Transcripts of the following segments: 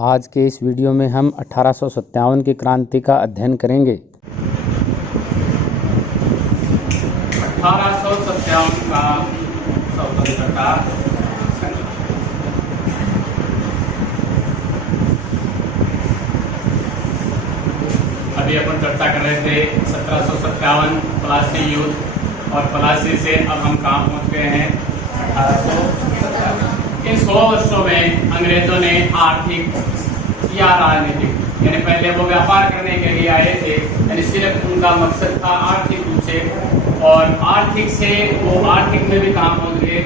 आज के इस वीडियो में हम 1857 की क्रांति का अध्ययन करेंगे। 1857 का स्वतंत्रता संग्राम। अभी अपन चर्चा कर रहे थे 1757 प्लासी युद्ध, और प्लासी से अब हम कहाँ पहुँच गए हैं 1857। इन 100 वर्षों में अंग्रेजों ने आर्थिक या राजनीतिक, यानी पहले वो व्यापार करने के लिए आए थे, यानी सिर्फ उनका मकसद था आर्थिक रूप से, और आर्थिक से वो आर्थिक में भी कहाँ पहुँच गए,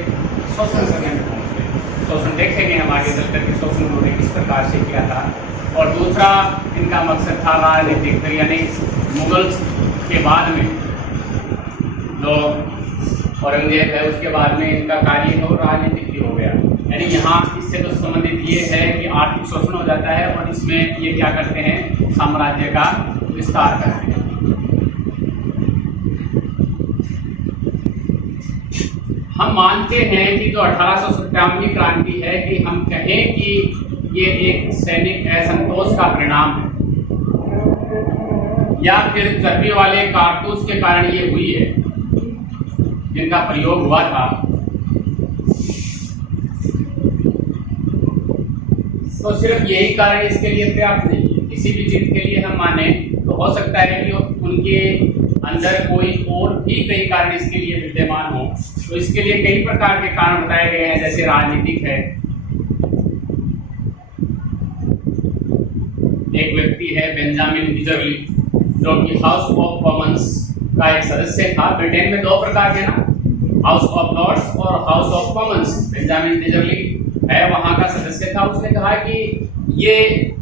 शोषण करने में पहुँच गए। शोषण देखेंगे हम आगे चल करके शोषण उन्होंने किस प्रकार से किया था। और दूसरा इनका मकसद था राजनीतिक, यानी मुगल के बाद में जो औरंगजेब है उसके बाद में इनका कार्य तो राजनीतिक भी हो गया। यानी यहाँ इससे तो संबंधित ये है कि आर्थिक शोषण हो जाता है, और इसमें ये क्या करते हैं, साम्राज्य का विस्तार करते हैं। हम मानते हैं कि जो 1857 की क्रांति है, कि हम कहें कि ये एक सैनिक असंतोष का परिणाम है, या फिर चर्बी वाले कारतूस के कारण ये हुई है जिनका प्रयोग हुआ था, तो सिर्फ यही कारण इसके लिए पर्याप्त नहीं है। किसी भी चीज के लिए हम माने तो हो सकता है कि उनके अंदर कोई और भी कई कारण इसके लिए विद्यमान हो। तो इसके लिए कई प्रकार के कारण बताए गए हैं, जैसे राजनीतिक है। एक व्यक्ति है बेंजामिन डिज़र्ली, जो कि हाउस ऑफ कॉमन्स का एक सदस्य था। ब्रिटेन में दो प्रकार के ना, हाउस ऑफ लॉर्ड्स और हाउस ऑफ कॉमन्स। बेंजामिन डिज़र्ली है, वहां का सदस्य था। उसने कहा कि ये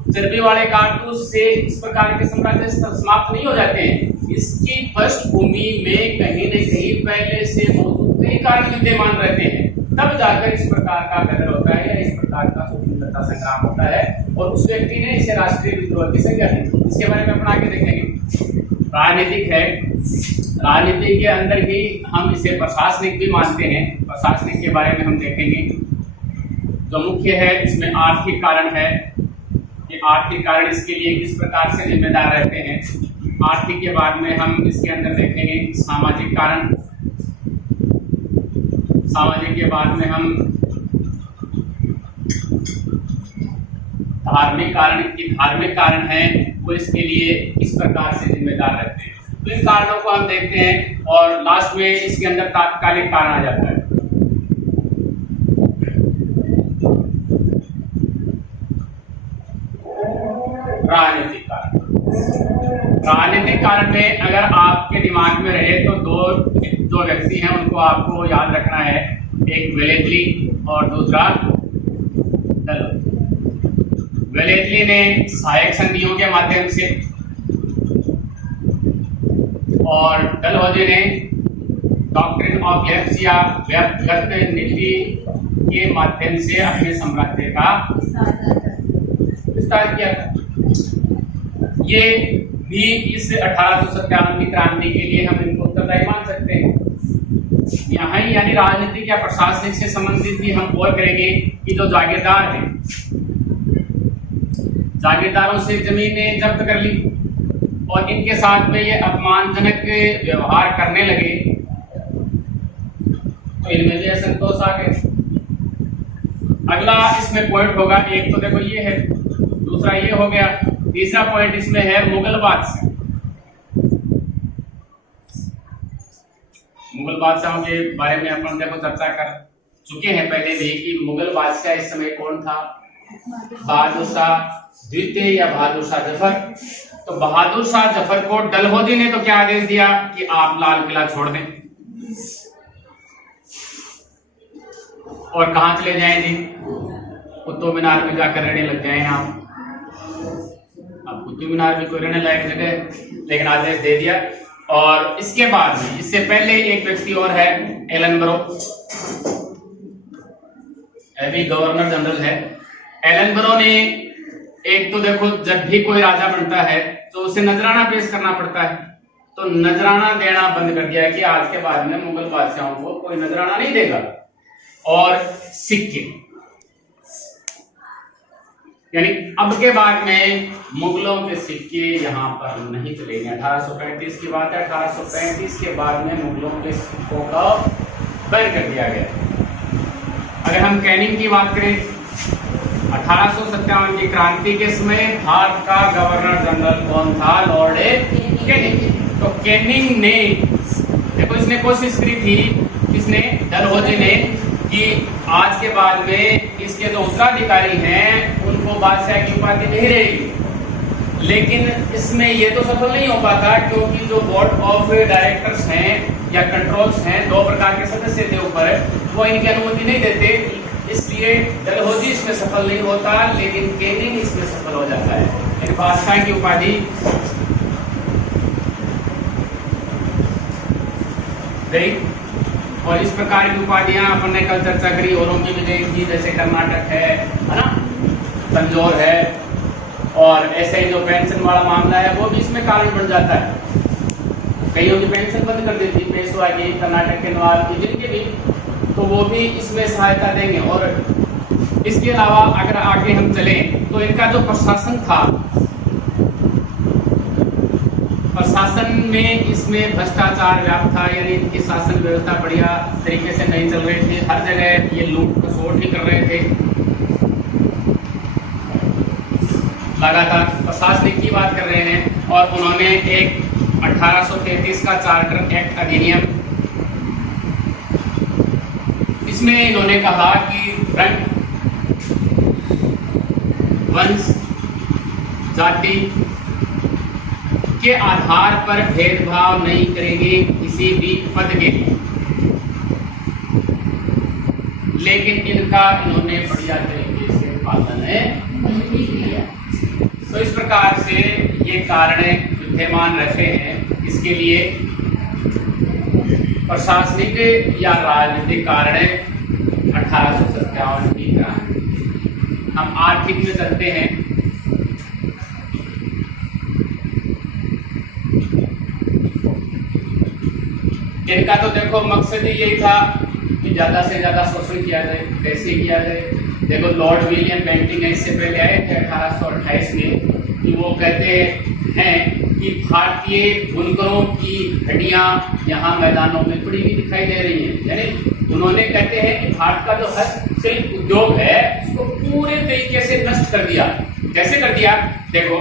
चर्बी वाले कारतूस से इस प्रकार के साम्राज्य समाप्त नहीं हो जाते हैं, इसकी पृष्ठभूमि में कहीं न कहीं पहले से मौजूद कई कारण विद्यमान रहते हैं, तब जाकर इस प्रकार का गदर होता है या इस प्रकार का स्वतंत्रता संग्राम होता है। और उस व्यक्ति ने इसे राष्ट्रीय विद्रोह की संज्ञा दी। इसके बारे में अपन आगे देखेंगे। राजनीतिक है, राजनीति के अंदर ही हम इसे प्रशासनिक भी मानते हैं। प्रशासनिक के बारे में हम देखेंगे। जो मुख्य है इसमें आर्थिक कारण है, कि आर्थिक कारण इसके लिए किस प्रकार से जिम्मेदार रहते हैं। आर्थिक के बाद में हम इसके अंदर देखेंगे सामाजिक कारण। सामाजिक के बाद में हम धार्मिक कारण, की धार्मिक कारण है वो इसके लिए किस प्रकार से जिम्मेदार रहते हैं। तो इन कारणों को हम देखते हैं, और लास्ट में इसके अंदर तात्कालिक कारण आ जाता है। राजनीतिक कारण। राजनीतिक कारण में अगर आपके दिमाग में रहे तो दो व्यक्ति हैं, उनको आपको याद रखना है। एक वेलेस्ली और दूसरा डलहौजी। वेलेस्ली ने सहायक संधियों के माध्यम से, और डलहौजी ने डॉक्ट्रिन ऑफ लेफ्ट या व्यक्तिगत नीति के माध्यम से अपने साम्राज्य का विस्तार किया था। ये भी इस 1857 की क्रांति के लिए हम इनको उत्तरदायी मान सकते हैं। यहाँ ही यानी राजनीतिक या प्रशासनिक से संबंधित भी हम और करेंगे कि जो जागीरदार हैं, जागीरदारों से जमीनें जब्त कर ली और इनके साथ में ये अपमानजनक व्यवहार करने लगे, तो इनमें भी असंतोष आ गए। अगला इसमें पॉइंट होगा, एक तो देखो ये है, दूसरा ये हो गया, तीसरा पॉइंट इसमें है मुगल बादशाह। मुगल बादशाहों के बारे में अपन देखो चर्चा कर चुके हैं पहले भी, कि मुगल बादशाह इस समय कौन था, बहादुर शाह द्वितीय या बहादुर शाह जफर। तो बहादुर शाह जफर को डलहौजी ने तो क्या आदेश दिया कि आप लाल किला छोड़ दें और कहां चले जाएं जी, कुतुब मीनार में जाकर रहने लग जाए आप। अब कुतुब मीनार भी कोई रहने लायक जगह, लेकिन आदेश दे दिया। और इसके बाद में, इससे पहले एक व्यक्ति और है, एलनबरो, अभी गवर्नर जनरल है। एलनबरो ने, एक तो देखो जब भी कोई राजा बनता है तो उसे नजराना पेश करना पड़ता है, तो नजराना देना बंद कर दिया कि आज के बाद में मुगल बादशाहों को कोई नजराना नहीं देगा। और सिक्के, यानी अब के बाद में मुगलों के सिक्के यहाँ पर नहीं चलेंगे। 1835 की बात है, 1835 के बाद में मुगलों के सिक्कों का बैन कर दिया गया। अगर हम कैनिंग की बात करें, 1857 की क्रांति के समय भारत का गवर्नर जनरल कौन था? Lord Canning. तो कैनिंग ने देखो इसने कोशिश करी थी, किसने? डलहौजी ने, कि आज के बाद में इसके जो उत्तराधिकारी हैं उनको बादशाह की उपाधि नहीं रहेगी। लेकिन इसमें ये तो सफल नहीं हो पाता, क्योंकि जो बोर्ड ऑफ डायरेक्टर्स हैं या कंट्रोल्स हैं, 2 प्रकार के सदस्य थे ऊपर, वो इनकी अनुमति नहीं देते, इसलिए डलहौजी इसमें सफल नहीं होता, लेकिन कैनिंग इसमें सफल हो जाता है। यानी बादशाह की उपाधि गई। और इस प्रकार की उपाधियां अपन ने कल चर्चा करी, औरों की भी गई थी, जैसे कर्नाटक है ना, तंजौर है, और ऐसे ही जो पेंशन वाला मामला है वो भी इसमें कारण बन जाता है। कईयों की पेंशन बंद कर देती, पेशवा की, कर्नाटक के नवाब की, जिनके भी, तो वो भी इसमें सहायता देंगे। और इसके अलावा अगर आगे हम चलें तो इनका जो प्रशासन था, प्रशासन में इसमें भ्रष्टाचार व्याप्त था, यानी इनकी शासन व्यवस्था बढ़िया तरीके से नहीं चल रही थी, हर जगह ये लूट खसोट ही कर रहे थे लगातार। प्रशासनिक की बात कर रहे हैं, और उन्होंने एक 1833 का चार्टर एक्ट अधिनियम, इसमें इन्होंने कहा कि रंग, वंश, जाति के आधार पर भेदभाव नहीं करेंगे किसी भी पद के लिए। लेकिन इनका इन्होंने बढ़िया तरीके से पालन नहीं किया। तो इस प्रकार से ये कारण विद्यमान रखे हैं। इसके लिए प्रशासनिक या राजनीतिक कारण 1857 की क्रांति। हम आर्थिक में चलते हैं। इनका तो देखो मकसद ही यही था कि ज़्यादा से ज़्यादा शोषण किया जाए। कैसे किया जाए? देखो लॉर्ड विलियम बेंटिंग इससे पहले आए थे 1828 में, कि वो कहते हैं कि भारतीय बुनकरों की हड्डियां यहाँ मैदानों में पड़ी हुई दिखाई दे रही हैं। यानी उन्होंने कहते हैं कि भारत का जो हस्तशिल्प उद्योग है उसको पूरे तरीके से नष्ट कर दिया। कैसे कर दिया? देखो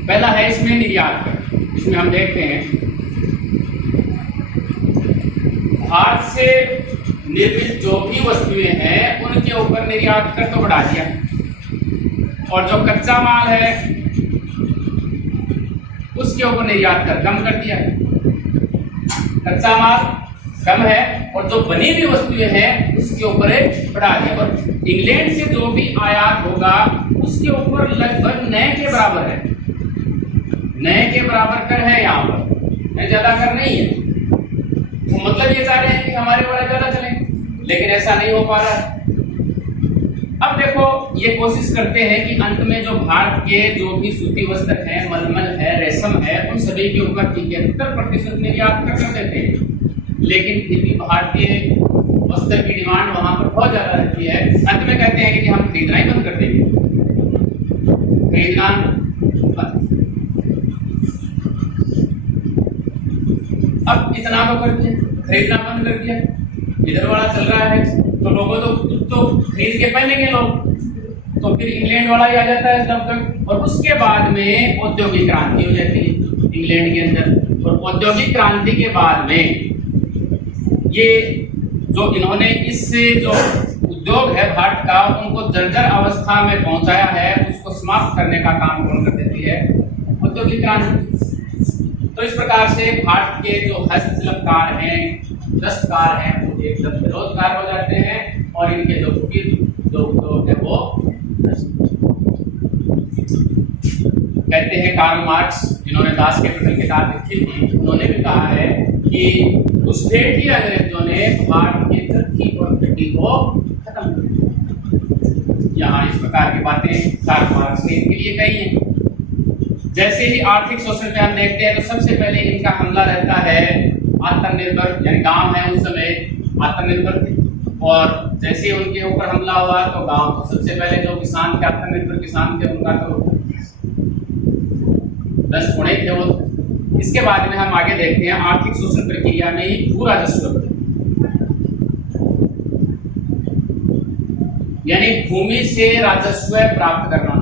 पहला है इसमें निर्यात कर। इसमें हम देखते हैं भारत से निर्मित जो भी वस्तुएं हैं उनके ऊपर निर्यात कर तो बढ़ा दिया, और जो कच्चा माल है उसके ऊपर निर्यात कर कम कर दिया। कच्चा माल कम है और जो बनी हुई वस्तुएं हैं उसके ऊपर बढ़ा दिया। और इंग्लैंड से जो भी आयात होगा उसके ऊपर लगभग नए के बराबर है, नए के बराबर कर है यहाँ पर, ज्यादा कर नहीं है। तो मतलब ये चाह रहे हैं कि हमारे वाला ज्यादा चले, लेकिन ऐसा नहीं हो पा रहा है। अब देखो ये कोशिश करते हैं कि अंत में जो भारत के जो भी सूती वस्त्र है, मलमल है, रेशम है, उन सभी के ऊपर 73% निर्यात कर देते हैं, लेकिन फिर भी भारतीय वस्त्र की डिमांड वहां पर बहुत ज्यादा रहती है। अंत में कहते हैं कि हम खरीदना ही बंद कर देंगे, खरीदना बंद। अब इतना तो कर दिया, खरीदना बंद कर दिया, इधर वाला चल रहा है तो लोगों तो खरीद के पहनेंगे लोग, तो फिर इंग्लैंड वाला ही आ जाता है तब तक। और उसके बाद में औद्योगिक क्रांति हो जाती है इंग्लैंड के अंदर। और औद्योगिक क्रांति के बाद में ये जो इन्होंने इससे जो उद्योग है भारत का उनको जर्जर अवस्था में पहुंचाया है, उसको समाप्त करने का काम कौन कर देती है? औद्योगिक क्रांति। तो इस प्रकार से भारत के जो हस्तशिल्पकार हैं, दस्तकार हैं, वो एकदम बेरोजगार हो जाते हैं और इनके जो कुटीर जो उद्योग है वो कहते हैं। कार्ल मार्क्स जिन्होंने दास कैपिटल किताब लिखी थी, उन्होंने भी कहा है कि घुसपैठिए अंग्रेजों ने भारत की धरती और मिट्टी को खत्म कर दिया। यहाँ इस प्रकार की बातें कार्ल मार्क्स ने इनके लिए कही हैं। जैसे ही आर्थिक शोषण पे हम देखते हैं तो सबसे पहले इनका हमला रहता है आत्मनिर्भर, यानी गांव है उस समय आत्मनिर्भर थे और जैसे ही उनके ऊपर हमला हुआ तो गांव तो सबसे पहले जो किसान थे, आत्मनिर्भर किसान थे, उनका तो नष्ट होने थे वो। इसके बाद में हम आगे देखते हैं आर्थिक शोषण प्रक्रिया में ही भू राजस्व, यानी भूमि से राजस्व प्राप्त करना।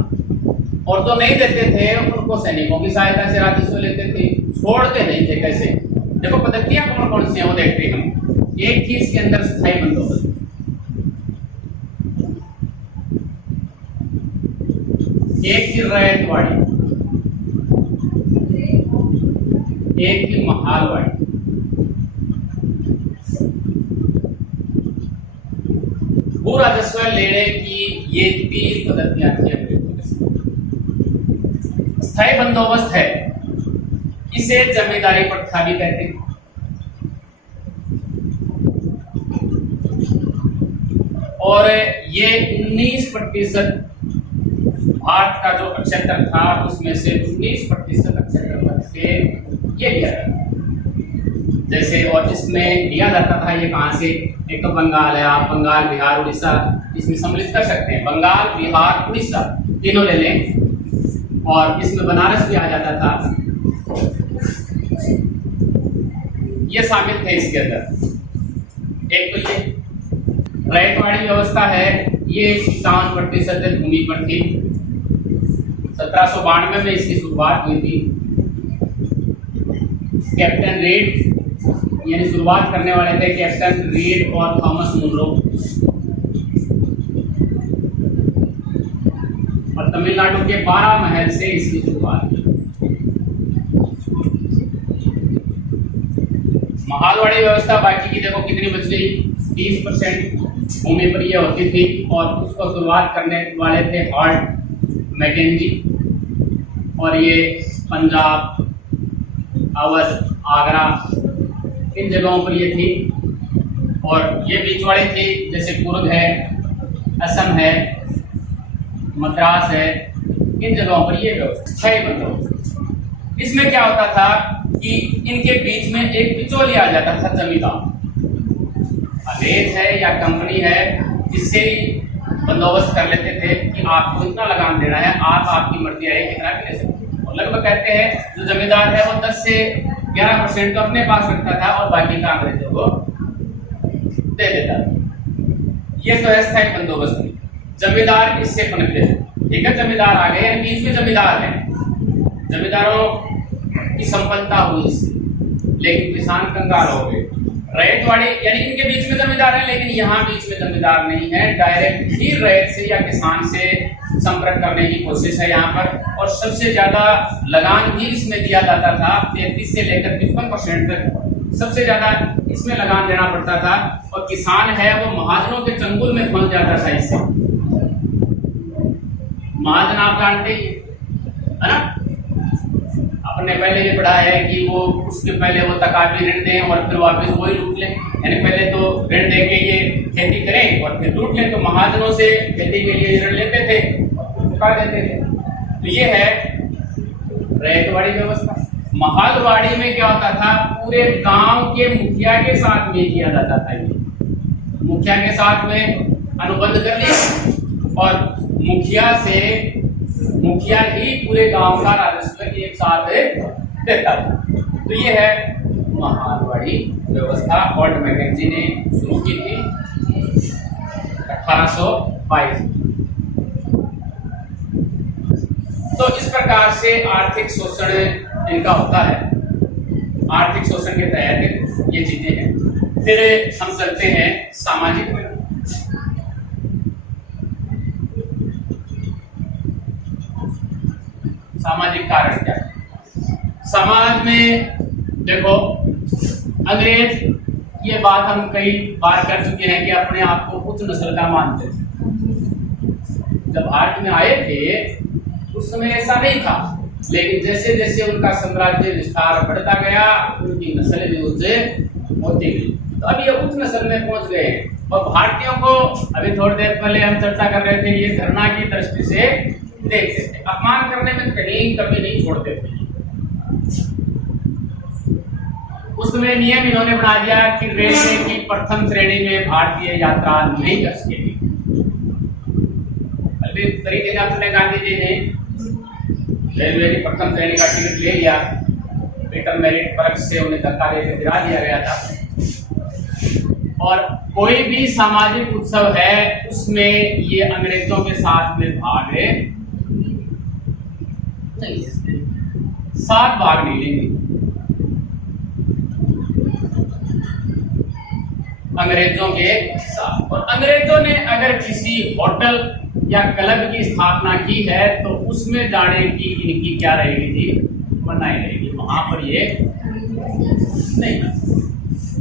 और जो नहीं देते थे उनको सैनिकों की सहायता से राजस्व लेते थे, छोड़ते नहीं थे। कैसे? देखो पद्धतियां कौन कौन सी हैं वो देखते हैं हम। एक थी इसके अंदर स्थायी बंदोबस्त, एक थी रैयतवाड़ी, एक थी महालवाड़ी। भू राजस्व लेने की ये 3 पद्धतियां थी। स्थायी बंदोबस्त है, इसे जमींदारी प्रथा भी कहते हैं। और ये 19% भारत का जो अक्षेत्र था उसमें से 19% अक्षेत्र से ये लिया जाता। जैसे और इसमें लिया जाता था ये कहाँ से? एक तो बंगाल है, आप बंगाल, बिहार, उड़ीसा इसमें सम्मिलित कर सकते हैं। बंगाल, बिहार, उड़ीसा तीनों ले लें। और इसमें बनारस भी आ जाता था, ये शामिल थे इसके अंदर। एक तो ये रैयतवाड़ी व्यवस्था है, ये 57% भूमि पर थी। 1792 में इसकी शुरुआत हुई थी। कैप्टन रीड यानी शुरुआत करने वाले थे कैप्टन रीड और थॉमस मुनरो। और तमिलनाडु के 12 महल से इसकी शुरुआत हुई। महालवाड़ी व्यवस्था बाकी की देखो कितनी बच गई, 30% भूमि पर यह होती थी। और उसको शुरुआत करने वाले थे हॉल्ट मैकेंजी। और ये पंजाब, अवध, आगरा इन जगहों पर ये थी। और ये बीच वाली थी, जैसे कुर्ग है, असम है, मद्रास है, इन जगहों पर ये व्यवस्था है बंदोबस्त। इसमें क्या होता था कि इनके बीच में एक बिचौलिया आ जाता था जमींदार, अवैध है या कंपनी है, जिससे बंदोबस्त कर लेते थे कि आपको इतना लगान देना है, आप आपकी मर्जी है कितना भी ले सकते। और लगभग कहते हैं जो जमींदार है वो 10 से 11% तो अपने पास रखता था और बाकी का अंग्रेजों को दे देता था। ये तो है स्थायी बंदोबस्त। जमींदार इससे पनपते थे, ठीक है। जमींदार आ गए, बीच में जमींदार है, जमींदारों की संपन्नता हुई इससे, लेकिन किसान कंगाल हो गए। रैयतवाड़ी यानी इनके बीच में जमींदार है, लेकिन यहाँ बीच में जमींदार नहीं है। डायरेक्ट ही रैयत से या किसान से संपर्क करने की कोशिश है यहाँ पर। और सबसे ज्यादा लगान भी इसमें दिया जाता था, 33 से लेकर 55% तक सबसे ज्यादा इसमें लगान देना पड़ता था। और किसान है वो महाजनों के चंगुल में फंस जाता था इससे। महाजन आप जानते ही है ना, आपने पहले ये पढ़ा है कि वो उसके पहले वो तकाबी ऋण दें और फिर वापस वही लूट लें। यानी पहले तो ऋण दे के ये खेती करें और फिर लूट लें। तो महाजनों से खेती के लिए ऋण लेते थे और चुका देते थे। तो ये है रैयतवाड़ी व्यवस्था। महालवाड़ी में क्या होता था, पूरे गांव के मुखिया के साथ में किया जाता था। ये मुखिया के साथ में अनुबंध कर लिया और मुखिया ही पूरे गांव का राजस्व एक साथ देता था। तो ये है महालवाड़ी व्यवस्था। हॉल्ट मैकेंजी ने शुरू की थी 1822। तो इस प्रकार से आर्थिक शोषण इनका होता है। आर्थिक शोषण के तहत ये चीजें हैं। फिर हम चलते हैं सामाजिक में। सामाजिक कारण क्या है? समाज में देखो, अंग्रेज, ये बात हम कई बार कर चुके हैं कि अपने आप को उच्च नस्ल का मानते थे। जब भारत में आए थे उस समय ऐसा नहीं था, लेकिन जैसे जैसे उनका साम्राज्य विस्तार बढ़ता गया, उनकी नस्ल भी उससे होती गई। तो अब ये उच्च नस्ल में पहुंच गए। और भारतीयों को अभी थोड़ी देर पहले हम चर्चा कर रहे थे, ये घृणा की दृष्टि से देखते थे, अपमान करने में कहीं कभी नहीं छोड़ते थे। उसमें नियम इन्होंने बना दिया कि रेलवे की प्रथम श्रेणी में भारतीय यात्रा नहीं कर सकेगी। अभी तरीके अपने गांधी जी ने रेलवे की प्रथम श्रेणी का टिकट ले लिया, इंटर मेरिट वर्ग से उन्हें धक्का देकर गिरा दिया गया था। और कोई भी सामाजिक उत्सव है उसमें ये अंग्रेजों के साथ में भाग नहीं, साथ भाग नहीं लेंगे। अंग्रेजों के साथ। और अंग्रेजों ने अगर किसी होटल या क्लब की स्थापना की है तो उसमें जाने की इनकी क्या रहेगी जी, मनाही रहेगी, वहां पर ये नहीं।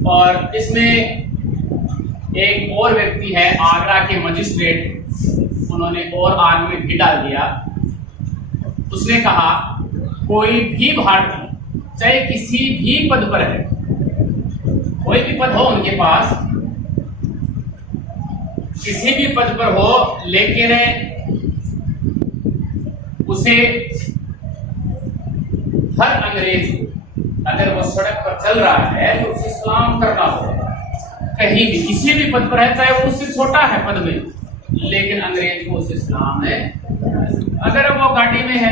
और इसमें एक और व्यक्ति है आगरा के मजिस्ट्रेट, उन्होंने और आग में घी डाल दिया। उसने कहा कोई भी भारतीय चाहे किसी भी पद पर है, कोई भी पद हो उनके पास, किसी भी पद पर हो, लेकिन उसे हर अंग्रेज अगर वो सड़क पर चल रहा है तो उसे सलाम करना होगा। कहीं भी किसी भी पद पर है, चाहे वो उससे छोटा है पद में, लेकिन अंग्रेज को उसे सलाम है। अगर वो गाड़ी में है,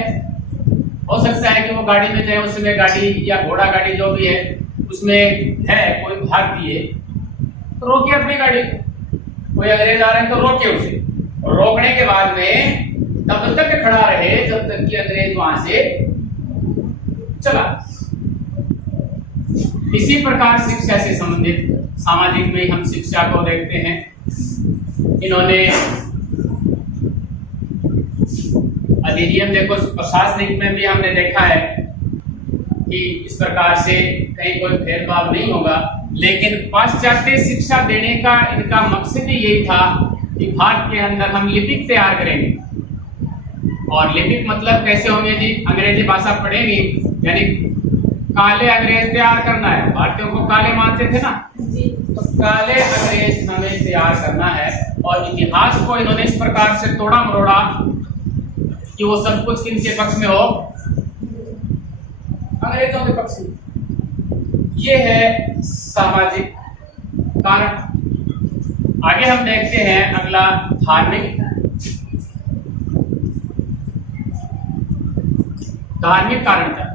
हो सकता है कि वो गाड़ी में चाहे उसमें गाड़ी या घोड़ा गाड़ी जो भी है उसमें है कोई भारतीय, तो रोके अपनी गाड़ी। कोई अंग्रेज आ रहे हैं तो रोके उसे, और रोकने के बाद में तब तक खड़ा रहे जब तक कि अंग्रेज वहां से चला। इसी प्रकार शिक्षा से संबंधित सामाजिक में हम शिक्षा को देखते हैं। इन्होंने अधिनियम देखो, प्रशासनिक में भी हमने देखा है कि इस प्रकार से कहीं कोई भेदभाव नहीं होगा, लेकिन पाश्चात्य शिक्षा देने का इनका मकसद ही यही था कि भारत के अंदर हम लिपिक तैयार करेंगे। और लिपिक मतलब कैसे होंगे जी, अंग्रेजी भाषा पढ़ेंगे, यानी काले अंग्रेज तैयार करना है। भारतीयों को काले मानते थे ना, तो काले अंग्रेज हमें तैयार करना है। और इतिहास को इन्होंने इस प्रकार से तोड़ा मरोड़ा कि वो सब कुछ किनके पक्ष में हो, अंग्रेजों के पक्ष में। ये है सामाजिक कारण। आगे हम देखते हैं अगला धार्मिक कारण था।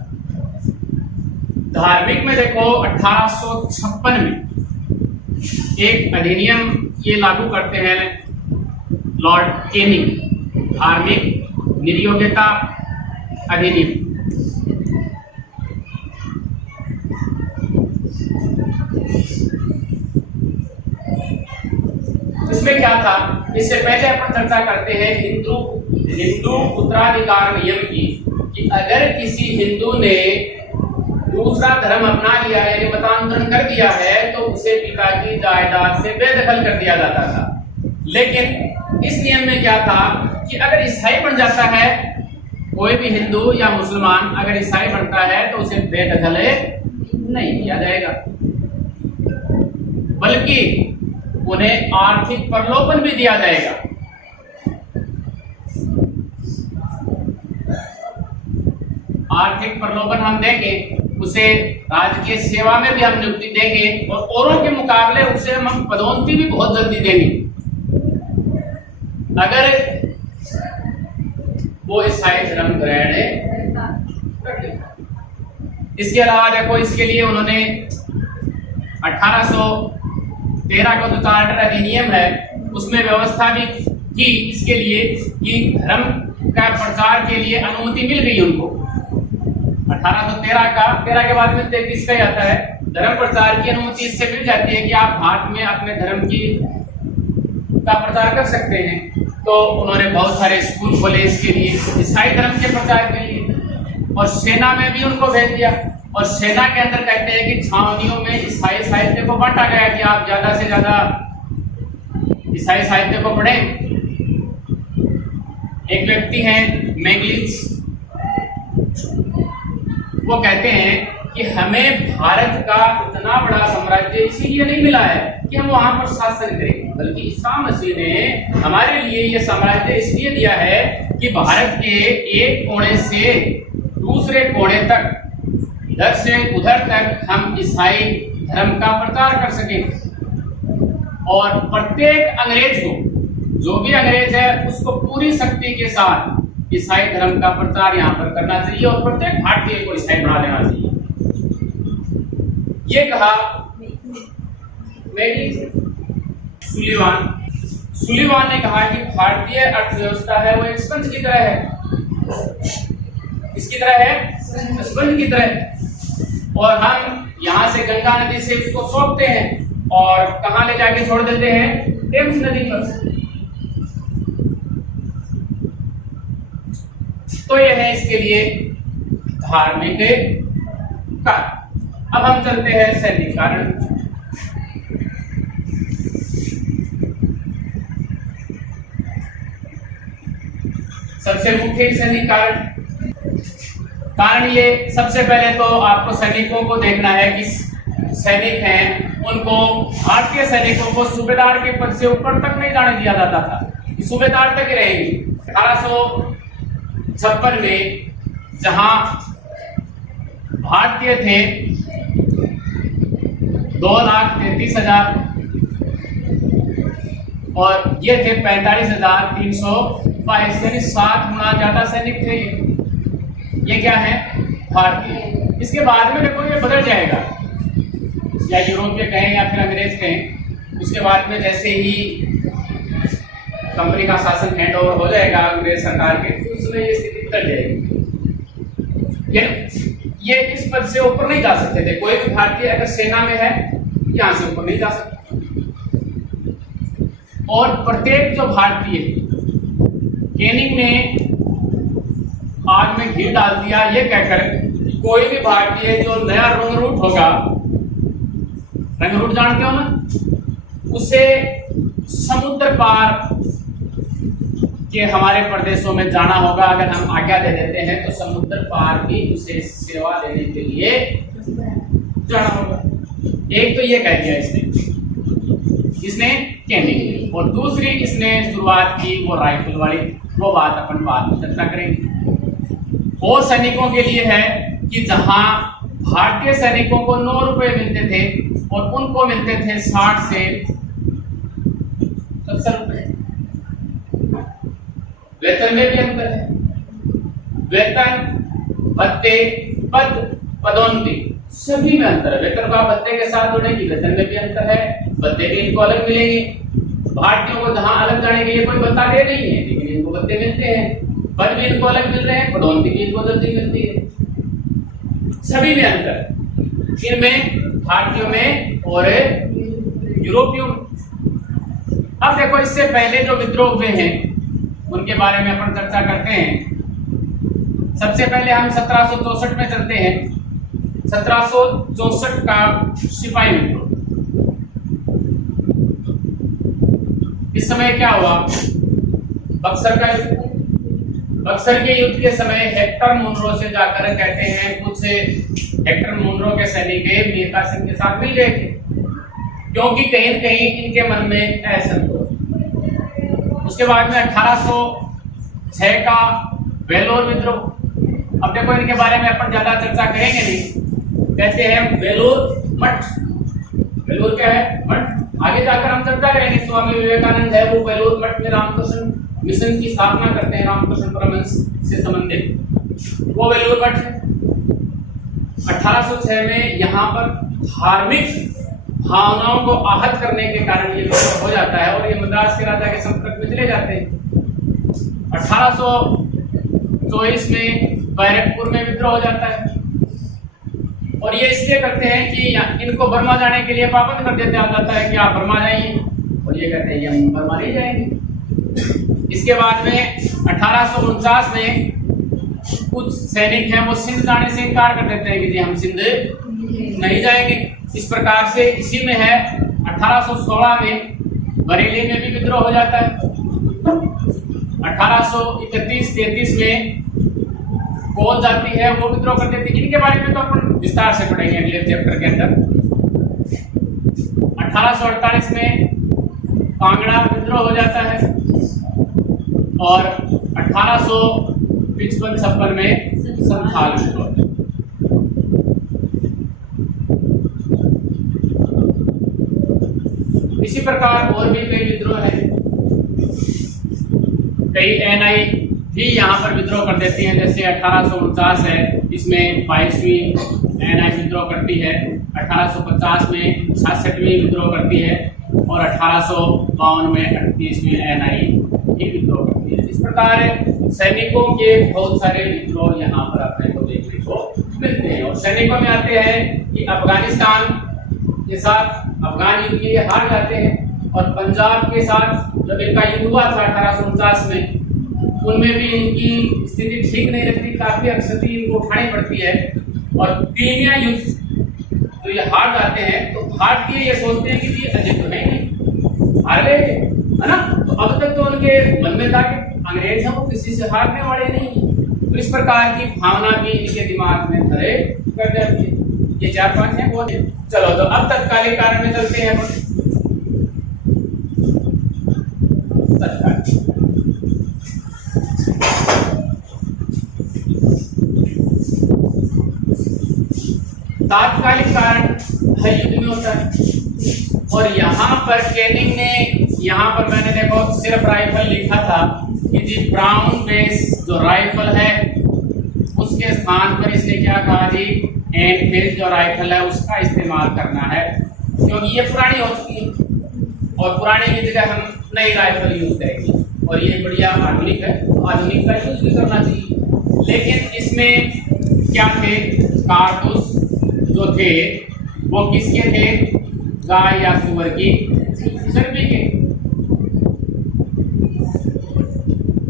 धार्मिक में देखो 1856 में एक अधिनियम ये लागू करते हैं लॉर्ड केनिंग, धार्मिक निर्योग्यता अधिनियम। इसमें क्या था, इससे पहले अपन चर्चा करते हैं हिंदू उत्तराधिकार नियम की, कि अगर किसी हिंदू ने दूसरा धर्म अपना लिया है, यानी मतांतरण कर दिया है, तो उसे पिता की जायदाद से बेदखल कर दिया जाता था। लेकिन इस नियम में क्या था कि अगर ईसाई बन जाता है, कोई भी हिंदू या मुसलमान अगर ईसाई बनता है तो उसे बेदखल नहीं किया जाएगा, बल्कि उन्हें आर्थिक प्रलोभन भी दिया जाएगा। आर्थिक प्रलोभन हम देंगे, उसे राजकीय सेवा में भी हम नियुक्ति देंगे, और औरों के मुकाबले उसे हम पदोन्नति भी बहुत जल्दी देंगे अगर वो ईसाई धर्म ग्रहण कर लेता। इसके अलावा देखो, इसके लिए उन्होंने 1813 का जो चार्टर अधिनियम है उसमें व्यवस्था भी की इसके लिए कि धर्म का प्रचार के लिए अनुमति मिल गई उनको। 1813 के बाद में 33 का ही आता है, धर्म प्रचार की अनुमति इससे मिल जाती है कि आप भारत में अपने धर्म का प्रचार कर सकते हैं। तो उन्होंने बहुत सारे स्कूल खोले इसके लिए, ईसाई धर्म के प्रचार के लिए, और सेना में भी उनको भेज दिया। और सेना के अंदर कहते हैं कि छावनियों में ईसाई साहित्य को बांटा गया कि आप ज्यादा से ज्यादा ईसाई साहित्य को पढ़ें। एक व्यक्ति हैं मैग्लिच, वो कहते हैं कि हमें भारत का इतना बड़ा साम्राज्य इसीलिए नहीं मिला है कि हम वहां पर शासन करें, बल्कि ईसा मसीह ने हमारे लिए यह साम्राज्य इसलिए दिया है कि भारत के एक कोने से दूसरे कोने तक इधर से उधर तक हम ईसाई धर्म का प्रचार कर सकें। और प्रत्येक अंग्रेज को, जो भी अंग्रेज है, उसको पूरी शक्ति के साथ ईसाई धर्म का प्रचार यहाँ पर करना चाहिए और प्रत्येक भारतीय को ईसाई बना देना चाहिए। ये कहा सुलिवान ने कहा कि भारतीय अर्थव्यवस्था है वो एक स्पंज की तरह है। किसकी तरह है? स्पंज की तरह। और हम यहाँ से गंगा नदी से उसको सोखते हैं और कहाँ ले जाके छोड़ देते हैं? टेम्स नदी पर। तो यह है इसके लिए धार्मिक कारण। अब हम चलते हैं सैनिक कारण। सबसे मुख्य सैनिक कारण ये, सबसे पहले तो आपको सैनिकों को देखना है कि सैनिक हैं, उनको, भारतीय सैनिकों को सूबेदार के पद से ऊपर तक नहीं जाने दिया जाता था, सूबेदार तक ही रहेंगे। 1856 में जहां भारतीय थे 2,33,000 और ये थे 45,322, यानी 7 गुना ज्यादा सैनिक थे। ये क्या है? भारतीय। इसके बाद में देखो ये बदल जाएगा, या यूरोपीय कहें या फिर अंग्रेज कहें। उसके बाद में जैसे ही कंपनी का शासन हैंड ओवर हो जाएगा अंग्रेज सरकार के, तो उसमें ये स्थिति बदल जाएगी। ये इस पद से ऊपर नहीं जा सकते थे। कोई भी भारतीय अगर सेना में है, यहाँ से ऊपर नहीं जा सकता। और प्रत्येक जो भारतीय, कैनिंग ने आग में घी डाल दिया ये कहकर, कोई भी भारतीय जो नया रंगरूट होगा, रंगरूट जानते हो ना, उसे समुद्र पार के हमारे प्रदेशों में जाना होगा। अगर हम आज्ञा दे देते हैं तो समुद्र पार भी उसे सेवा देने के लिए जाना होगा। एक तो ये कह दिया इसने कैनिंग ने, और दूसरी इसने शुरुआत की वो राइफल वाली, वो बात अपन बाद में चर्चा करेंगे। और सैनिकों के लिए है कि जहां भारतीय सैनिकों को 9 रुपए मिलते थे और उनको मिलते थे 60 से 70 रुपए। वेतन में भी अंतर है। वेतन, भत्ते, पद, पदोन्नति सभी में अंतर है। वेतन का भत्ते के साथ जुड़ेगी, वेतन में भी अंतर है। भत्ते भी इनको अलग मिलेंगे। भारतीयों को जहां अलग जाने के लिए कोई भत्ता दे नहीं है, लेकिन इनको भत्ते मिलते हैं। पद भी इनको अलग मिल रहे हैं, पदोन्नति भी इनको जल्दी मिलती है। सभी में अंतर, इनमें भारतीयों में और यूरोपियों में। अब देखो, इससे पहले जो विद्रोह हुए हैं उनके बारे में अपन चर्चा करते हैं। सबसे पहले हम 1764 में चलते हैं। 1764 का सिपाही विद्रोह। इस समय क्या हुआ? बक्सर का युद्ध। बक्सर के युद्ध के समय हेक्टर मुनरो से जाकर कहते हैं कुछ हेक्टर मुनरो के सैनिक मीरका सिंह के साथ मिल गए थे, क्योंकि कहीं न कहीं इनके मन में असंतोष। उसके बाद में 1806 का वेलोर विद्रोह। अब देखो, इनके बारे में अपन ज्यादा चर्चा करेंगे नहीं। कहते हैं वेलोर मठ। वेलोर क्या है? मठ। आगे जाकर हम चर्चा करेंगे। स्वामी विवेकानंद है वो वेलोर मठ में रामकृष्ण मिशन की स्थापना करते हैं, रामकृष्ण परमहंस से संबंधित वो वेलोर मठ है। 1806 में यहाँ पर धार्मिक भावनाओं को आहत करने के कारण ये विद्रोह हो जाता है और ये मद्रास के राजा के संपर्क में चले जाते हैं। 1824 में बैरकपुर में विद्रोह हो जाता है, और ये इसलिए करते हैं कि इनको बर्मा जाने के लिए पाबंद कर देते जाता है कि आप बर्मा जाइए, और ये कहते हैं कि हम बर्मा नहीं जाएंगे। इसके बाद में 1849 में कुछ सैनिक हैं वो सिंध जाने से इनकार कर देते हैं कि जी हम सिंध नहीं जाएंगे। इस प्रकार से इसी में है 1816 में बरेली में भी विद्रोह हो जाता है। 1831-33 में कौन जाती है वो विद्रोह कर देती है। इनके बारे में तो अपन विस्तार से पढ़ेंगे अगले चैप्टर के अंदर। 1848 में कांगड़ा विद्रोह हो जाता है और 1855-56 में संथाल विद्रोह। प्रकार और भी कई विद्रोह हैं, कई एनआई भी यहाँ पर विद्रोह कर देती हैं। जैसे 1849 है, इसमें 22वीं एनआई विद्रोह करती है, 1850 में 66वीं विद्रोह करती है और 1852 में 38वीं एनआई भी विद्रोह करती है। इस प्रकार सैनिकों के बहुत सारे विद्रोह यहाँ पर अपने को देखने को मिलते हैं। और सैनिकों में आते हैं कि अफगानिस्तान के साथ अफगान युद्ध के लिए हार जाते हैं और पंजाब के साथ जब इनका युद्ध हुआ था 1849 में, उनमें भी इनकी स्थिति ठीक नहीं रहती, काफी अक्षति इनको उठानी पड़ती है। और क्रीमिया युद्ध तो ये हार जाते हैं, तो भारतीय ये सोचते हैं कि ये अजय तो है नहीं, हार गए है ना। तो अब तक तो उनके मन में था कि अंग्रेज हैं, वो किसी से हारने वाले नहीं। तो इस प्रकार की भावना भी इनके दिमाग में धरे कर जाती है। ये 4-5 हैं वो है। चलो तो अब तत्कालीन काल में चलते हैं। तात्कालिक कारण हर युद्ध में होता है। और यहाँ पर ट्रेनिंग ने, यहाँ पर मैंने देखो सिर्फ राइफल लिखा था कि जी ब्राउन बेस जो राइफल है उसके स्थान पर इसने क्या कहा जी, एनफील्ड जो राइफल है उसका इस्तेमाल करना है, क्योंकि ये पुरानी हो चुकी है और पुराने की जगह हम नई राइफल यूज करेंगे। और ये बढ़िया आधुनिक है, आधुनिक का यूज भी करना चाहिए। लेकिन इसमें क्या थे, कारतूस जो थे वो किसके थे, गाय या सुअर की चर्बी के।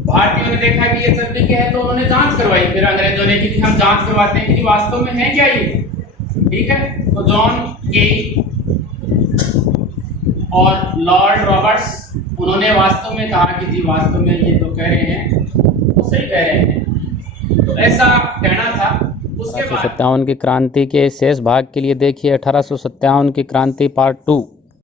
भारतीयों ने देखा कि ये चर्बी के है तो उन्होंने जांच करवाई। फिर अंग्रेजों ने कि हम जांच करवाते हैं कि वास्तव में है क्या ये, ठीक है। तो जॉन के और लॉर्ड रॉबर्ट्स उन्होंने वास्तव में कहा कि जी वास्तव में ये तो कह रहे हैं, तो सही कह रहे हैं। तो ऐसा कहना था। उसके बाद 1857 की क्रांति के शेष भाग के लिए देखिए 1857 की क्रांति पार्ट 2।